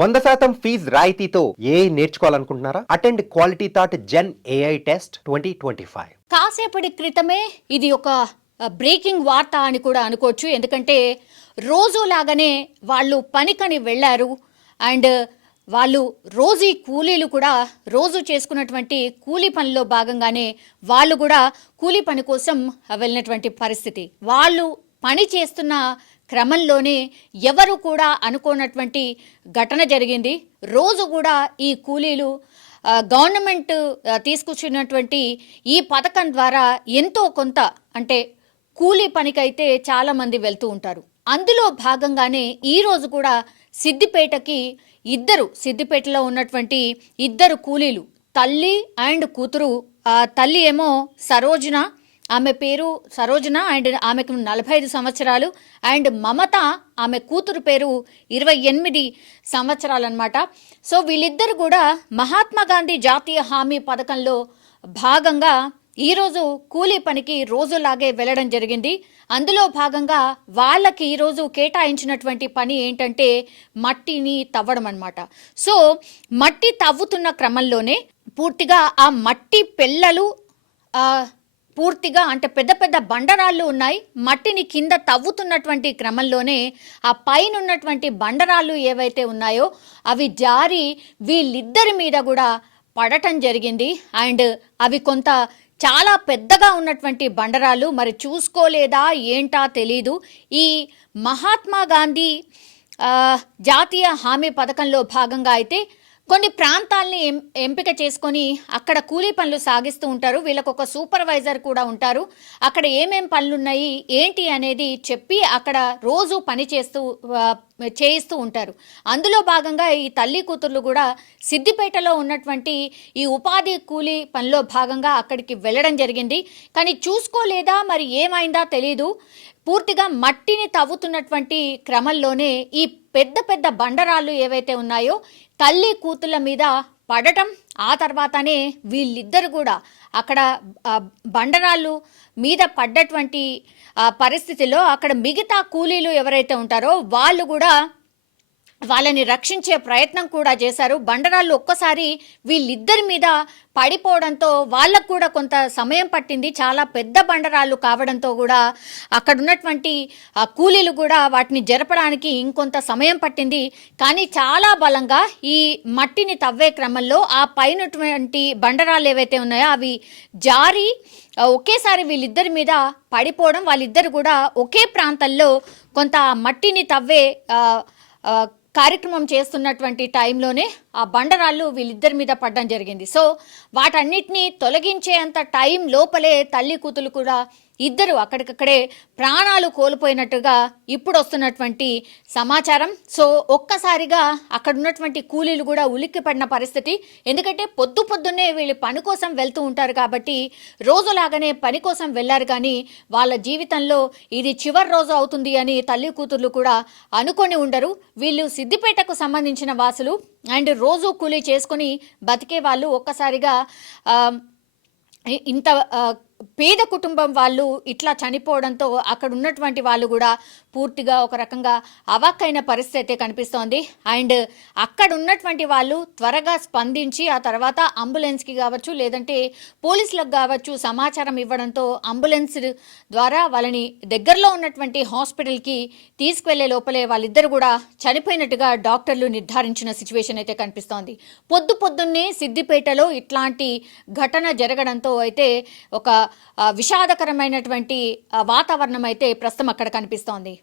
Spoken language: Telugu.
100% ఫీజ్ రాయితీతో ఏ నేర్చుకోవాలనుకుంటున్నారా? Attend quality thought gen AI test 2025. కాసేపటి క్రితమే ఇది ఒక బ్రేకింగ్ వార్త అని కూడా అనుకోవచ్చు. ఎందుకంటే రోజు లాగానే వాళ్ళు పనికని వెళ్ళారు. అండ్ వాళ్ళు రోజీ కూలీలు కూడా రోజు చేసుకున్నటువంటి కూలీ పనిలో భాగంగానే వాళ్ళు కూడా కూలీ పని కోసం వెళ్ళినటువంటి పరిస్థితి. వాళ్ళు పని చేస్తున్న క్రమంలోనే ఎవరు కూడా అనుకోనటువంటి ఘటన జరిగింది. రోజు కూడా ఈ కూలీలు గవర్నమెంట్ తీసుకొచ్చినటువంటి ఈ పథకం ద్వారా ఎంతో కొంత అంటే కూలీ పనికైతే చాలామంది వెళ్తూ ఉంటారు. అందులో భాగంగానే ఈరోజు కూడా సిద్దిపేటలో ఉన్నటువంటి ఇద్దరు కూలీలు, తల్లి అండ్ కూతురు. తల్లి ఏమో సరోజన, ఆమె పేరు సరోజన అండ్ ఆమెకు 45 సంవత్సరాలు. అండ్ మమత, ఆమె కూతురు పేరు 28 సంవత్సరాలు అనమాట. సో వీళ్ళిద్దరు కూడా మహాత్మా గాంధీ జాతీయ హామీ పథకంలో భాగంగా ఈరోజు కూలీ పనికి రోజులాగే వెళ్ళడం జరిగింది. అందులో భాగంగా వాళ్ళకి ఈరోజు కేటాయించినటువంటి పని ఏంటంటే మట్టిని తవ్వడం అనమాట. సో మట్టి తవ్వుతున్న క్రమంలోనే పూర్తిగా ఆ మట్టి పెళ్ళలు పూర్తిగా అంటే పెద్ద పెద్ద బండరాళ్ళు ఉన్నాయి. మట్టిని కింద తవ్వుతున్నటువంటి క్రమంలోనే ఆ పైన ఉన్నటువంటి బండరాళ్ళు ఏవైతే ఉన్నాయో అవి జారి వీళ్ళిద్దరి మీద కూడా పడటం జరిగింది. అండ్ అవి కొంత చాలా పెద్దగా ఉన్నటువంటి బండరాళ్ళు, మరి చూసుకోలేదా ఏంటా తెలీదు. ఈ మహాత్మా గాంధీ జాతీయ హామీ పథకంలో భాగంగా అయితే కొన్ని ప్రాంతాలని ఎంపిక చేసుకొని అక్కడ కూలీ పనులు సాగిస్తూ ఉంటారు. వీళ్ళకు ఒక సూపర్వైజర్ కూడా ఉంటారు. అక్కడ ఏమేం పనులున్నాయి ఏంటి అనేది చెప్పి అక్కడ రోజు పని చేయిస్తూ ఉంటారు. అందులో భాగంగా ఈ తల్లి కూతుర్లు కూడా సిద్దిపేటలో ఉన్నటువంటి ఈ ఉపాధి కూలీ పనిలో భాగంగా అక్కడికి వెళ్ళడం జరిగింది. కానీ చూసుకోలేదా మరి ఏమైందా తెలీదు. పూర్తిగా మట్టిని తవ్వుతున్నటువంటి క్రమంలోనే ఈ పెద్ద పెద్ద బండరాళ్ళు ఏవైతే ఉన్నాయో తల్లి కూతుళ్ళ మీద పడటం, ఆ తర్వాతనే వీళ్ళిద్దరు కూడా అక్కడ బండరాళ్ళు మీద పడ్డటువంటి పరిస్థితిలో అక్కడ మిగతా కూలీలు ఎవరైతే ఉంటారో వాళ్ళు కూడా వాళ్ళని రక్షించే ప్రయత్నం కూడా చేశారు. బండరాళ్ళు ఒక్కసారి వీళ్ళిద్దరి మీద పడిపోవడంతో వాళ్ళకు కూడా కొంత సమయం పట్టింది. చాలా పెద్ద బండరాళ్ళు కావడంతో కూడా అక్కడ ఉన్నటువంటి కూలీలు కూడా వాటిని జరపడానికి ఇంకొంత సమయం పట్టింది. కానీ చాలా బలంగా ఈ మట్టిని తవ్వే క్రమంలో ఆ పైనటువంటి బండరాళ్ళు ఏవైతే ఉన్నాయో అవి జారి ఒకేసారి వీళ్ళిద్దరి మీద పడిపోవడం, వాళ్ళిద్దరు కూడా ఒకే ప్రాంతంలో కొంత మట్టిని తవ్వే కార్యక్రమం చేస్తున్నటువంటి టైంలోనే ఆ బండరాళ్ళు వీళ్ళిద్దరి మీద పడడం జరిగింది. సో వాటన్నిటినీ తొలగించేంత టైం లోపలే తల్లి కూతురు కూడా ఇద్దరు అక్కడికక్కడే ప్రాణాలు కోల్పోయినట్టుగా ఇప్పుడు వస్తున్నటువంటి సమాచారం. సో ఒక్కసారిగా అక్కడ ఉన్నటువంటి కూలీలు కూడా ఉలిక్కిపడిన పరిస్థితి. ఎందుకంటే పొద్దున్నే వీళ్ళు పని కోసం వెళ్తూ ఉంటారు కాబట్టి రోజులాగానే పని కోసం వెళ్ళారు. కానీ వాళ్ళ జీవితంలో ఇది చివరి రోజు అవుతుంది అని తల్లి కూతుర్లు కూడా అనుకొని ఉండరు. వీళ్ళు సిద్దిపేటకు సంబంధించిన వాసులు అండ్ రోజు కూలీ చేసుకొని బతికే వాళ్ళు ఒక్కసారిగా ఇంత పేద కుటుంబం వాళ్ళు ఇట్లా చనిపోవడంతో అక్కడ ఉన్నటువంటి వాళ్ళు కూడా పూర్తిగా ఒక రకంగా అవాక్కైన పరిస్థితి అయితే కనిపిస్తోంది. అండ్ అక్కడ ఉన్నటువంటి వాళ్ళు త్వరగా స్పందించి ఆ తర్వాత అంబులెన్స్కి కావచ్చు లేదంటే పోలీసులకు కావచ్చు సమాచారం ఇవ్వడంతో అంబులెన్స్ ద్వారా వాళ్ళని దగ్గరలో ఉన్నటువంటి హాస్పిటల్కి తీసుకువెళ్లే లోపలే వాళ్ళిద్దరు కూడా చనిపోయినట్టుగా డాక్టర్లు నిర్ధారించిన సిచ్యువేషన్ అయితే కనిపిస్తోంది. పొద్దున్నే సిద్దిపేటలో ఇట్లాంటి ఘటన జరగడంతో అయితే ఒక విషాదకరమైనటువంటి వాతావరణం అయితే ప్రస్తుతం అక్కడ కనిపిస్తోంది.